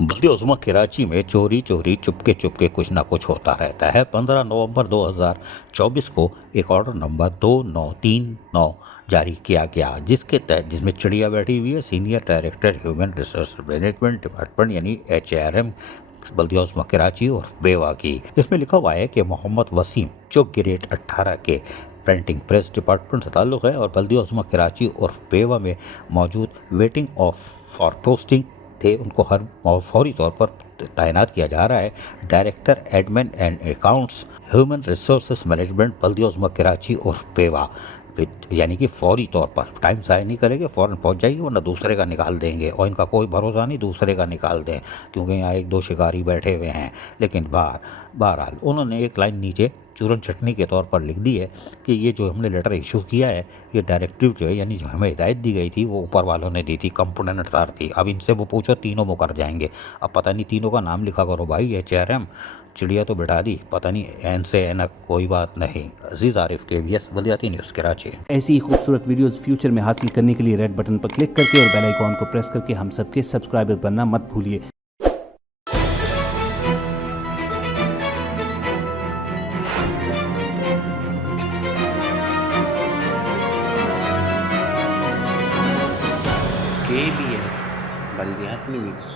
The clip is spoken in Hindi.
बल्दियोज़मा कराची में चोरी चोरी चुपके चुपके कुछ ना कुछ होता रहता है। 15 नवंबर 2024 को एक ऑर्डर नंबर 2939 जारी किया गया, जिसमें चिड़िया बैठी हुई है, senior director human resource management department यानी HRM बल्दियोज़मा कराची और बेवा की। इसमें लिखा हुआ है कि मोहम्मद वसीम जो ग्रेड 18 के प्रिंटिंग प्रेस डिपार्टमेंट से ताल्लुक़ है और बल्दियोज़मा कराची और बेवा में मौजूद वेटिंग ऑफ फॉर पोस्टिंग थे, उनको हर फौरी तौर पर तैनात किया जा रहा है। Director admin and accounts human resource management बल्दियोज़मा कराची और बेवा, यानी कि फौरी तौर पर टाइम ज़ाया नहीं करेंगे, फ़ौरन पहुंच जाएगी, वरना दूसरे का निकाल देंगे। और इनका कोई भरोसा नहीं, दूसरे का निकाल दें, क्योंकि यहाँ एक दो शिकारी बैठे हुए हैं। लेकिन बहरहाल उन्होंने एक लाइन नीचे चूरन चटनी के तौर पर लिख दी है कि ये जो हमने लेटर इशू किया है, ये डायरेक्टिव जो है, यानी जो हमें हिदायत दी गई थी, वो ऊपर वालों ने दी थी, कंपोनेंट तार थी। अब इनसे वो पूछो, तीनों मुकर जाएंगे। अब पता नहीं, तीनों का नाम लिखा करो भाई। HRM चिड़िया तो बिठा दी, पता नहीं एन से एनक, कोई बात नहीं। अजीज़ आरिफ KBS बल्दियाती न्यूज़ कराची। ऐसी ही खूबसूरत वीडियोस फ्यूचर में हासिल करने के लिए रेड बटन पर क्लिक करके और बेल आइकॉन को प्रेस करके हम सबके सब्सक्राइबर बनना मत भूलिए। KBS बल्दियाती न्यूज़।